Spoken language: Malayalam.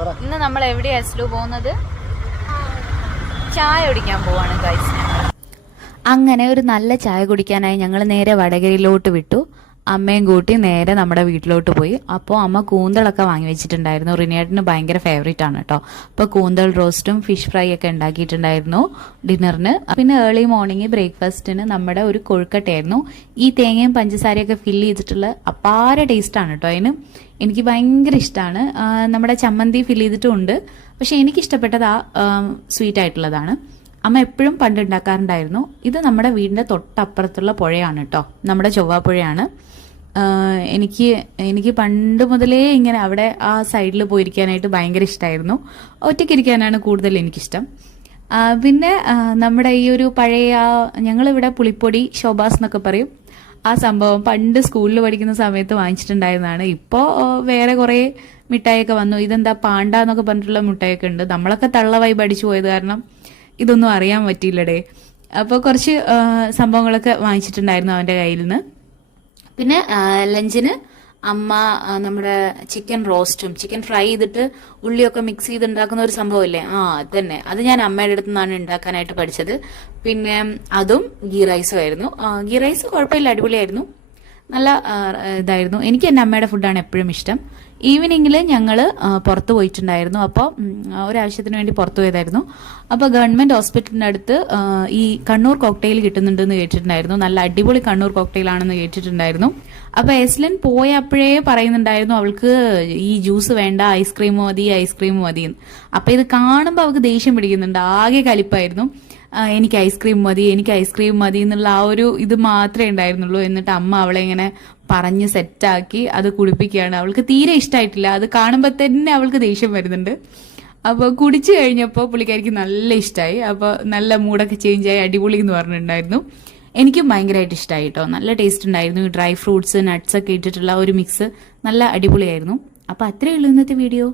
ഇന്ന് നമ്മൾ എവിടെയാ അസ്ലു പോകുന്നത്? ചായ കുടിക്കാൻ പോവാണ് ഗൈസ്. അങ്ങനെ ഒരു നല്ല ചായ കുടിക്കാനായി ഞങ്ങൾ നേരെ വടകരയിലോട്ട് വിട്ടു. അമ്മയും കൂട്ടി നേരെ നമ്മുടെ വീട്ടിലോട്ട് പോയി. അപ്പോൾ അമ്മ കൂന്തളൊക്കെ വാങ്ങി വെച്ചിട്ടുണ്ടായിരുന്നു. റിനിയേട്ടന് ഭയങ്കര ഫേവറേറ്റ് ആണ് കേട്ടോ. അപ്പോൾ കൂന്തൽ റോസ്റ്റും ഫിഷ് ഫ്രൈ ഒക്കെ ഉണ്ടാക്കിയിട്ടുണ്ടായിരുന്നു ഡിന്നറിന്. പിന്നെ ഏർലി മോർണിംഗ് ബ്രേക്ക്ഫാസ്റ്റിന് നമ്മുടെ ഒരു കൊഴുക്കട്ടയായിരുന്നു. ഈ തേങ്ങയും പഞ്ചസാരയൊക്കെ ഫില്ല് ചെയ്തിട്ടുള്ള അപാര ടേസ്റ്റാണ് കേട്ടോ. അതിന് എനിക്ക് ഭയങ്കര ഇഷ്ടമാണ്. നമ്മുടെ ചമ്മന്തി ഫില്ല് ചെയ്തിട്ടുമുണ്ട്. പക്ഷെ എനിക്കിഷ്ടപ്പെട്ടത് സ്വീറ്റ് ആയിട്ടുള്ളതാണ്. അമ്മ എപ്പോഴും പണ്ട് ഉണ്ടാക്കാറുണ്ടായിരുന്നു. ഇത് നമ്മുടെ വീടിൻ്റെ തൊട്ടപ്പുറത്തുള്ള പുഴയാണ് കേട്ടോ, നമ്മുടെ ചൊവ്വാപ്പുഴയാണ്. എനിക്ക് പണ്ട് മുതലേ ഇങ്ങനെ അവിടെ ആ സൈഡിൽ പോയിരിക്കാനായിട്ട് ഭയങ്കര ഇഷ്ടമായിരുന്നു. ഒറ്റയ്ക്കിരിക്കാനാണ് കൂടുതൽ എനിക്കിഷ്ടം. പിന്നെ നമ്മുടെ ഈ ഒരു പഴയ ഞങ്ങളിവിടെ പുളിപ്പൊടി ശോഭാസ് എന്നൊക്കെ പറയും. ആ സംഭവം പണ്ട് സ്കൂളിൽ പഠിക്കുന്ന സമയത്ത് വാങ്ങിച്ചിട്ടുണ്ടായിരുന്നതാണ്. ഇപ്പോൾ വേറെ കുറേ മിഠായിയൊക്കെ വന്നു. ഇതെന്താ പാണ്ട എന്നൊക്കെ പറഞ്ഞിട്ടുള്ള മിഠായിയൊക്കെ ഉണ്ട്. നമ്മളൊക്കെ തള്ള വൈബ് അടിച്ചു പോയത് കാരണം ഇതൊന്നും അറിയാൻ പറ്റിയില്ലടേ. അപ്പോൾ കുറച്ച് സംഭവങ്ങളൊക്കെ വാങ്ങിച്ചിട്ടുണ്ടായിരുന്നു അവൻ്റെ കയ്യിൽ നിന്ന്. പിന്നെ ലഞ്ചിന് അമ്മ നമ്മുടെ ചിക്കൻ റോസ്റ്റും ചിക്കൻ ഫ്രൈ ചെയ്തിട്ട് ഉള്ളിയൊക്കെ മിക്സ് ചെയ്തുണ്ടാക്കുന്ന ഒരു സംഭവമില്ലേ, അത് തന്നെ. അത് ഞാൻ അമ്മയുടെ അടുത്ത് നിന്നാണ് ഉണ്ടാക്കാനായിട്ട് പഠിച്ചത്. പിന്നെ അതും ഗീ റൈസും ആയിരുന്നു. ഗീ റൈസ് കുഴപ്പമില്ല, അടിപൊളിയായിരുന്നു, നല്ല ഇതായിരുന്നു. എനിക്ക് എൻ്റെ അമ്മയുടെ ഫുഡാണ് എപ്പോഴും ഇഷ്ടം. ഈവനിങ്ങിൽ ഞങ്ങൾ പുറത്ത് പോയിട്ടുണ്ടായിരുന്നു. അപ്പോൾ ഒരാവശ്യത്തിന് വേണ്ടി പുറത്തു പോയതായിരുന്നു. അപ്പോൾ ഗവൺമെൻറ് ഹോസ്പിറ്റലിൻ്റെ അടുത്ത് ഈ കണ്ണൂർ കോക്ടെയിൽ കിട്ടുന്നുണ്ടെന്ന് കേട്ടിട്ടുണ്ടായിരുന്നു. നല്ല അടിപൊളി കണ്ണൂർ കോക്ടെയിൽ ആണെന്ന് കേട്ടിട്ടുണ്ടായിരുന്നു. അപ്പോൾ എസ്ലിൻ പോയപ്പോഴേ പറയുന്നുണ്ടായിരുന്നു അവൾക്ക് ഈ ജ്യൂസ് വേണ്ട, ഐസ്ക്രീം മതി, ഐസ്ക്രീം മതി. അപ്പോൾ ഇത് കാണുമ്പോൾ അവൾക്ക് ദേഷ്യം പിടിക്കുന്നുണ്ട്. ആകെ കലിപ്പായിരുന്നു. എനിക്ക് ഐസ്ക്രീം മതി, എനിക്ക് ഐസ്ക്രീം മതി എന്നുള്ള ആ ഒരു ഇത് മാത്രമേ ഉണ്ടായിരുന്നുള്ളൂ. എന്നിട്ട് അമ്മ അവളെ ഇങ്ങനെ പറഞ്ഞ് സെറ്റാക്കി അത് കുടിപ്പിക്കുകയാണ്. അവൾക്ക് തീരെ ഇഷ്ടമായിട്ടില്ല. അത് കാണുമ്പോൾ തന്നെ അവൾക്ക് ദേഷ്യം വരുന്നുണ്ട്. അപ്പോൾ കുടിച്ചു കഴിഞ്ഞപ്പോൾ പുള്ളിക്കാരിക്ക് നല്ല ഇഷ്ടമായി. അപ്പോൾ നല്ല മൂഡൊക്കെ ചേഞ്ച് ആയി, അടിപൊളി എന്ന് പറഞ്ഞിട്ടുണ്ടായിരുന്നു. എനിക്കും ഭയങ്കരമായിട്ട് ഇഷ്ടമായി കേട്ടോ. നല്ല ടേസ്റ്റ് ഉണ്ടായിരുന്നു. ഡ്രൈ ഫ്രൂട്ട്സ് നട്ട്സ് ഒക്കെ ഇട്ടിട്ടുള്ള ഒരു മിക്സ് നല്ല അടിപൊളിയായിരുന്നു. അപ്പോൾ അത്രയേ ഉള്ളൂ ഇന്നത്തെ വീഡിയോ.